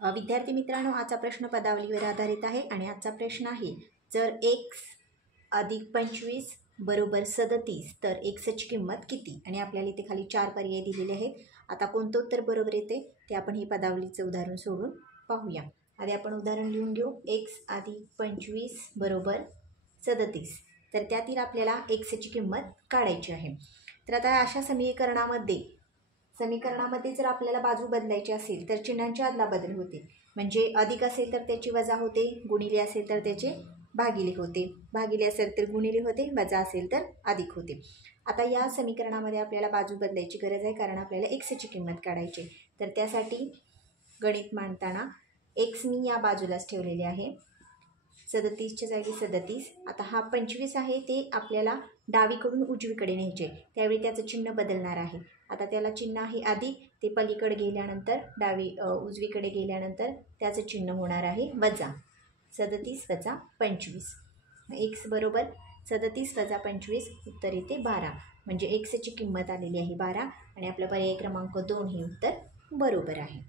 विद्यार्थी मित्रांनो, आजचा प्रश्न पदावलीवर आधारित आहे आणि आजचा प्रश्न आहे, जर x अधिक 25 बरोबर 37 तर xची किंमत किती? आणि आपल्याला इथे खाली 4 पर्याय दिलेले आहेत. आता कोणतं उत्तर बरोबर येते ते आपण ही पदावलीचं उदाहरण सोडून पाहूया. आधी आपण उदाहरण लिहून घेऊ. x अधिक 25 बरोबर 37 तर त्यातील आपल्याला xची किंमत काढायची आहे. तर आता अशा समीकरणामध्ये जर आपल्याला बाजू बदलायची असेल तर चिन्हांच्या आदला बदल होते. म्हणजे अधिक असेल तर त्याची वजा होते, गुणिले असेल तर त्याचे भागिले होते, भागिले असेल तर गुणिले होते, वजा असेल तर अधिक होते. आता या समीकरणामध्ये आपल्याला बाजू बदलायची गरज आहे, कारण आपल्याला एक्सची किंमत काढायची. तर त्यासाठी गणित मांडताना एक्स मी या बाजूलाच ठेवलेले आहे, 37च्या जागी 37. आता हा 25 आहे ते आपल्याला डावीकडून उजवीकडे न्यायचे, त्यावेळी त्याचं चिन्ह बदलणार आहे. आता त्याला चिन्ह आहे अधिक, ते पलीकडे गेल्यानंतर उजवीकडे गेल्यानंतर त्याचं चिन्ह होणार आहे वजा. 37 वजा 25, एक्स बरोबर 37 वजा 25 उत्तर येते 12. म्हणजे एक्सची किंमत आलेली आहे 12 आणि आपला पर्याय क्रमांक 2 हे उत्तर बरोबर आहे.